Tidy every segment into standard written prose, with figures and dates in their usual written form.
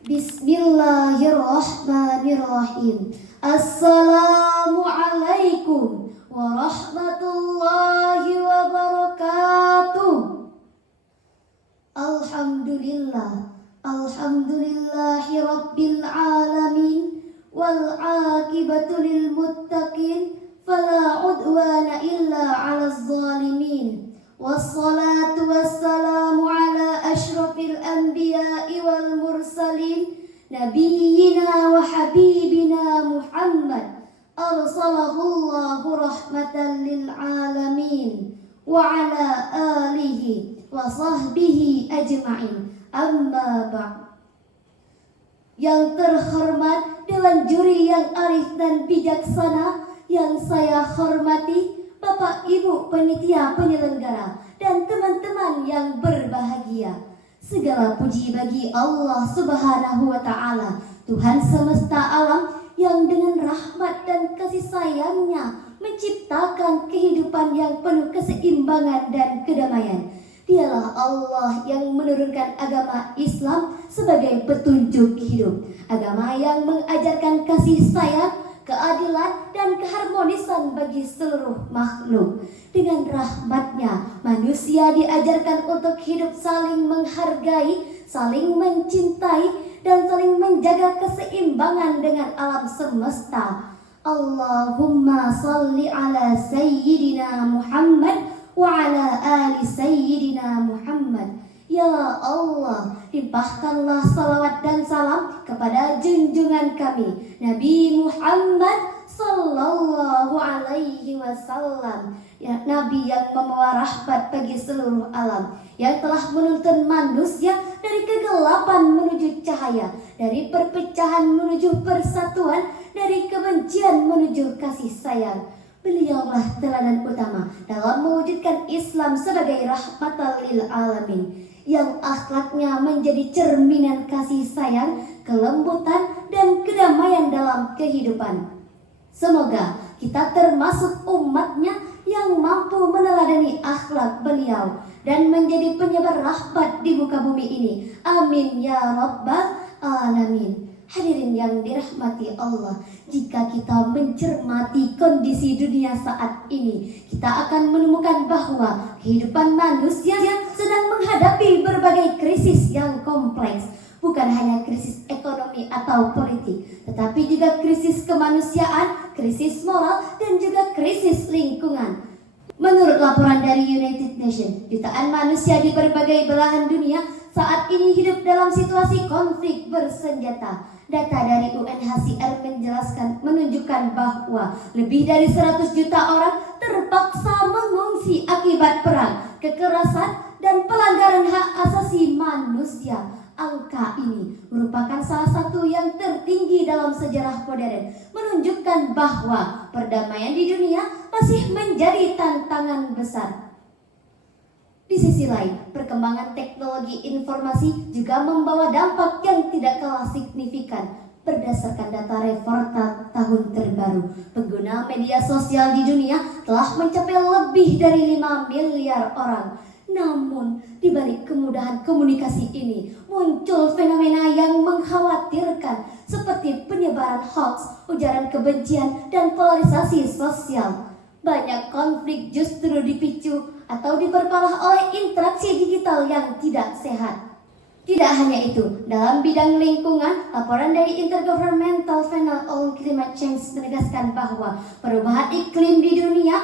Bismillahirrahmanirrahim. Assalamualaikum warahmatullahi wabarakatuh. Alhamdulillahi rabbil alamin, wal aqibatu lil muttaqin, fala udwana illa 'alaz zalimin. Wassalatu wassalamu ala asyrafil anbiya'i wal mursalin, nabiyyina wa habibina Muhammad, arsalahullahu rahmatan lil alamin, wa ala alihi wa sahbihi ajma'in. Amma ba'd. Yang terhormat Dewan Juri yang arif dan bijaksana, yang saya hormati Bapak Ibu panitia penyelenggara dan teman-teman yang berbahagia. Segala puji bagi Allah Subhanahu wa Ta'ala, Tuhan semesta alam, yang dengan rahmat dan kasih sayangnya menciptakan kehidupan yang penuh keseimbangan dan kedamaian. Dialah Allah yang menurunkan agama Islam sebagai petunjuk hidup, agama yang mengajarkan kasih sayang, keadilan, dan keharmonisan bagi seluruh makhluk. Dengan rahmatnya, manusia diajarkan untuk hidup saling menghargai, saling mencintai, dan saling menjaga keseimbangan dengan alam semesta. Allahumma salli ala Sayyidina Muhammad wa ala ali Sayyidina Muhammad. Ya Allah, limpahkanlah salawat dan salam kepada junjungan kami Nabi Muhammad sallallahu alaihi wasallam, ya Nabi yang membawa rahmat bagi seluruh alam, yang telah menuntun manusia dari kegelapan menuju cahaya, dari perpecahan menuju persatuan, dari kebencian menuju kasih sayang. Beliaulah teladan utama dalam mewujudkan Islam sebagai rahmatan lil alamin, yang akhlaknya menjadi cerminan kasih sayang, kelembutan, dan kedamaian dalam kehidupan. Semoga kita termasuk umatnya yang mampu meneladani akhlak beliau dan menjadi penyebar rahmat di muka bumi ini. Amin ya rabbal alamin. Hadirin yang dirahmati Allah, jika kita mencermati kondisi dunia saat ini, kita akan menemukan bahwa kehidupan manusia sedang menghadapi berbagai krisis yang kompleks. Bukan hanya krisis ekonomi atau politik, tetapi juga krisis kemanusiaan, krisis moral, dan juga krisis lingkungan. Menurut laporan dari United Nations, jutaan manusia di berbagai belahan dunia saat ini hidup dalam situasi konflik bersenjata. Data dari UNHCR menunjukkan bahwa lebih dari 100 juta orang terpaksa mengungsi akibat perang, kekerasan, dan pelanggaran hak asasi manusia. Angka ini merupakan salah satu yang tertinggi dalam sejarah modern, menunjukkan bahwa perdamaian di dunia masih menjadi tantangan besar. Di sisi lain, perkembangan teknologi informasi juga membawa dampak yang tidak kalah signifikan. Berdasarkan data Reporta tahun terbaru, pengguna media sosial di dunia telah mencapai lebih dari 5 miliar orang. Namun, di balik kemudahan komunikasi ini, muncul fenomena yang mengkhawatirkan, seperti penyebaran hoax, ujaran kebencian, dan polarisasi sosial. Banyak konflik justru dipicu atau diperparah oleh interaksi digital yang tidak sehat. Tidak hanya itu, dalam bidang lingkungan, laporan dari Intergovernmental Panel on Climate Change menegaskan bahwa perubahan iklim di dunia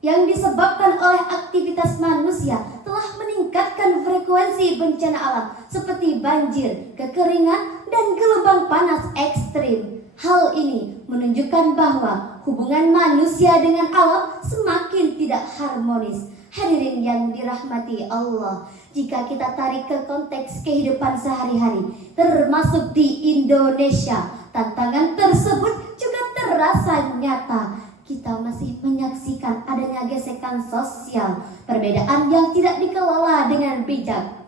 yang disebabkan oleh aktivitas manusia telah meningkatkan frekuensi bencana alam seperti banjir, kekeringan, dan gelombang panas ekstrim. Hal ini menunjukkan bahwa hubungan manusia dengan alam semakin tidak harmonis. Hadirin yang dirahmati Allah, jika kita tarik ke konteks kehidupan sehari-hari, termasuk di Indonesia, tantangan tersebut juga terasa nyata. Kita masih menyaksikan adanya gesekan sosial, perbedaan yang tidak dikelola dengan bijak,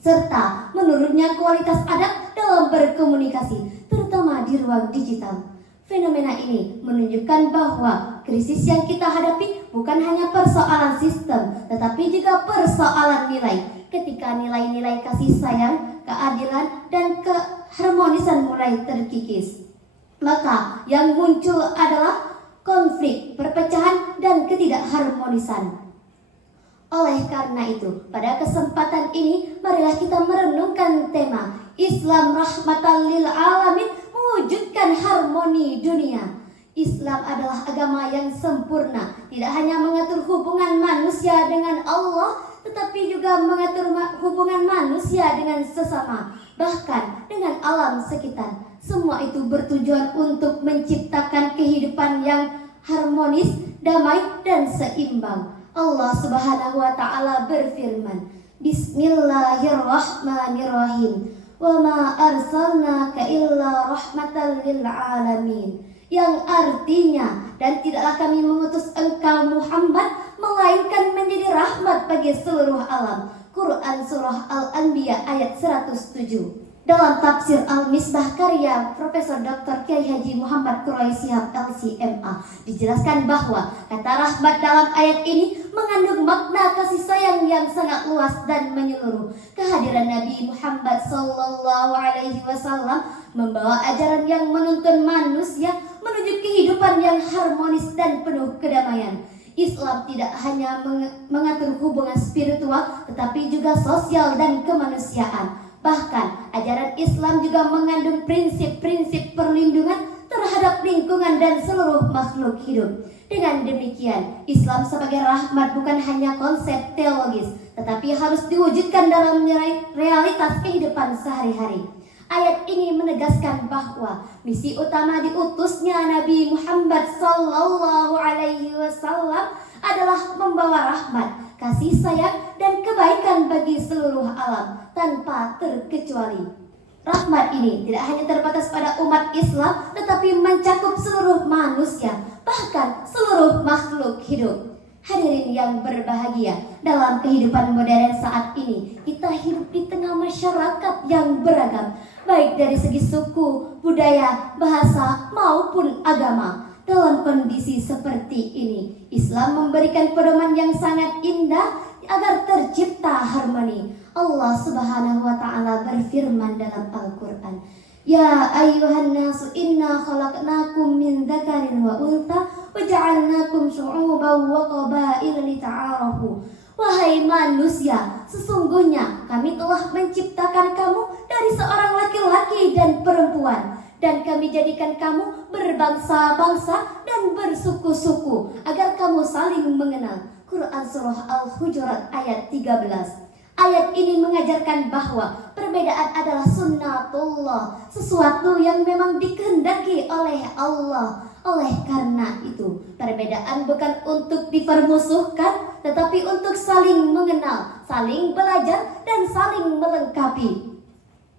serta menurunnya kualitas adab dalam berkomunikasi, terutama di ruang digital. Fenomena ini menunjukkan bahwa krisis yang kita hadapi bukan hanya persoalan sistem, tetapi juga persoalan nilai. Ketika nilai-nilai kasih sayang, keadilan, dan keharmonisan sampai terkikis. Maka yang muncul adalah konflik, perpecahan, dan ketidakharmonisan. Oleh karena itu, pada kesempatan ini marilah kita merenungkan tema Islam rahmatan lil alamin, mewujudkan harmoni dunia. Islam adalah agama yang sempurna, tidak hanya mengatur hubungan manusia dengan Allah, tetapi juga mengatur hubungan manusia dengan sesama, bahkan dengan alam sekitar. Semua itu bertujuan untuk menciptakan kehidupan yang harmonis, damai, dan seimbang. Allah Subhanahu wa Ta'ala berfirman, Bismillahirrahmanirrahim, wa ma arsalnaka illa rahmatan lil alamin, yang artinya, dan tidaklah kami mengutus engkau Muhammad melainkan menjadi rahmat bagi seluruh alam. Quran Surah Al-Anbiya ayat 107. Dalam tafsir Al-Misbah karya Profesor Dr. Kiai Haji Muhammad Quraisy Shihab LC.MA dijelaskan bahwa kata rahmat dalam ayat ini mengandung makna kasih sayang yang sangat luas dan menyeluruh. Kehadiran Nabi Muhammad SAW membawa ajaran yang menuntun manusia menuju kehidupan yang harmonis dan penuh kedamaian. Islam tidak hanya mengatur hubungan spiritual, tetapi juga sosial dan kemanusiaan. Bahkan, ajaran Islam juga mengandung prinsip-prinsip perlindungan terhadap lingkungan dan seluruh makhluk hidup. Dengan demikian, Islam sebagai rahmat bukan hanya konsep teologis, tetapi harus diwujudkan dalam realitas kehidupan sehari-hari. Ayat ini menegaskan bahwa misi utama diutusnya Nabi Muhammad SAW adalah membawa rahmat, kasih sayang, dan kebaikan bagi seluruh alam tanpa terkecuali. Rahmat ini tidak hanya terbatas pada umat Islam, tetapi mencakup seluruh manusia, bahkan seluruh makhluk hidup. Hadirin yang berbahagia, dalam kehidupan modern saat ini, kita hidup di tengah masyarakat yang beragam, baik dari segi suku, budaya, bahasa, maupun agama. Dalam kondisi seperti ini, Islam memberikan pedoman yang sangat indah agar tercipta harmoni. Allah Subhanahu wa Ta'ala berfirman dalam Al-Quran, Ya ayyuhan nasu inna khalaqnakum min dzakarin wa untha wa ja'alnakum syu'uban wa qabaila lita'arafu. Wahai manusia, sesungguhnya kami telah menciptakan kamu dari seorang laki-laki dan perempuan, dan kami jadikan kamu berbangsa-bangsa dan bersuku-suku agar kamu saling mengenal. Quran Surah Al-Hujurat ayat 13. Ayat ini mengajarkan bahwa perbedaan adalah sunnatullah, sesuatu yang memang dikehendaki oleh Allah. Oleh karena itu, perbedaan bukan untuk dipermusuhkan, tetapi untuk saling mengenal, saling belajar, dan saling melengkapi.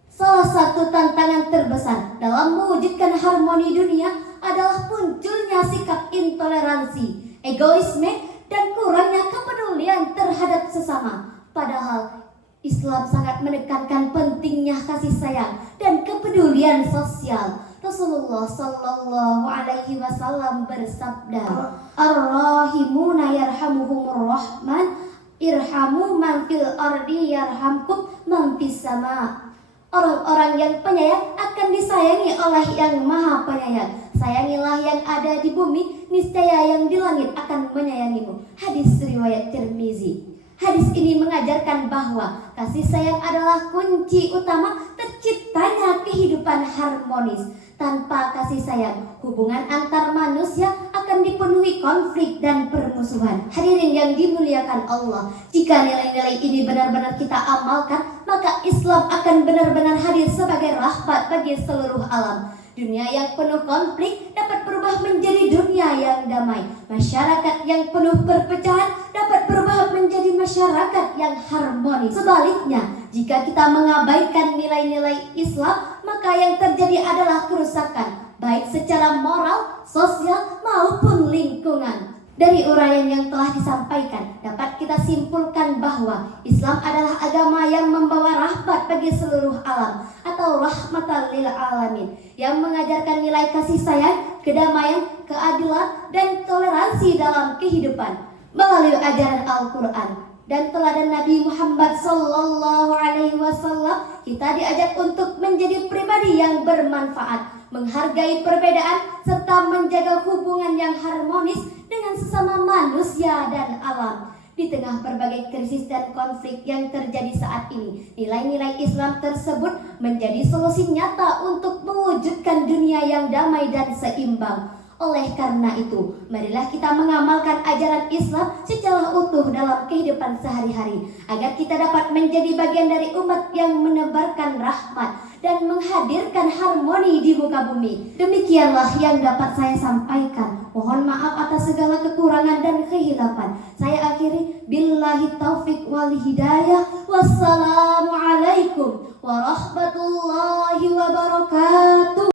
Salah satu tantangan terbesar dalam mewujudkan harmoni dunia adalah munculnya sikap intoleransi, egoisme, dan kurangnya kepedulian terhadap sesama. Padahal Islam sangat menekankan pentingnya kasih sayang dan kepedulian sosial. Rasulullah Sallallahu Alaihi Wasallam bersabda, Ar-Rahimuna yarhamuhumur Rahman, irhamu man fil ardi yarhamkum man fis sama. Orang-orang yang penyayang akan disayangi oleh yang maha penyayang. Sayangilah yang ada di bumi, niscaya yang di langit akan menyayangimu. Hadis riwayat Tirmizi. Hadis ini mengajarkan bahwa kasih sayang adalah kunci utama terciptanya kehidupan harmonis. Tanpa kasih sayang, hubungan antar manusia akan dipenuhi konflik dan permusuhan. Hadirin yang dimuliakan Allah, jika nilai-nilai ini benar-benar kita amalkan, maka Islam akan benar-benar hadir sebagai rahmat bagi seluruh alam. Dunia yang penuh konflik dapat berubah menjadi dunia yang damai. Masyarakat yang penuh perpecahan dapat berubah menjadi masyarakat yang harmonis. Sebaliknya, jika kita mengabaikan nilai-nilai Islam, maka yang terjadi adalah kerusakan, baik secara moral, sosial, maupun lingkungan. Dari uraian yang telah disampaikan, dapat kita simpulkan bahwa Islam adalah agama yang membawa rahmat bagi seluruh alam atau rahmatan lil alamin, yang mengajarkan nilai kasih sayang, kedamaian, keadilan, dan toleransi dalam kehidupan. Melalui ajaran Al-Quran, dan teladan Nabi Muhammad Sallallahu Alaihi Wasallam, kita diajak untuk menjadi pribadi yang bermanfaat, menghargai perbedaan, serta menjaga hubungan yang harmonis dengan sesama manusia dan alam. Di tengah berbagai krisis dan konflik yang terjadi saat ini, nilai-nilai Islam tersebut menjadi solusi nyata untuk mewujudkan dunia yang damai dan seimbang. Oleh karena itu, marilah kita mengamalkan ajaran Islam secara utuh dalam kehidupan sehari-hari, agar kita dapat menjadi bagian dari umat yang menebarkan rahmat dan menghadirkan harmoni di muka bumi. Demikianlah yang dapat saya sampaikan. Mohon maaf atas segala kekurangan dan kehilapan. Saya akhiri, billahi taufik wal hidayah. Wassalamualaikum warahmatullahi wabarakatuh.